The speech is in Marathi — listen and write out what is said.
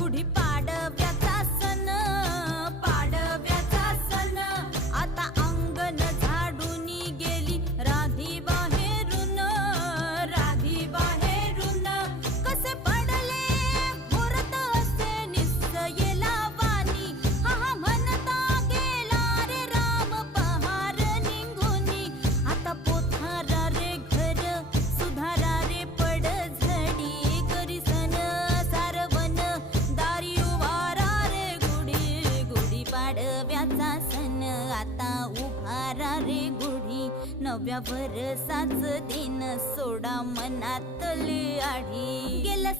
गुढी पाडव्याचा सण, पाडव्याचा सण. आता अंगण झाडून गेली राधी बाहेरून, राधी बाहेरून. कसे पडले मुहूर्त असे निश्चयेला वाणी, हा हा म्हणता गेला रे राम पहार निघूनी. आता पोथारा रे घर सुधारा रे पडझडी, करी सन सारवण दारी उभारा रे गुढी, गुढी पाडव्याचा सण. आता उभारा रे गुढी, नव्या वर्षाच दिन सोडा मनातली आढी. गेलं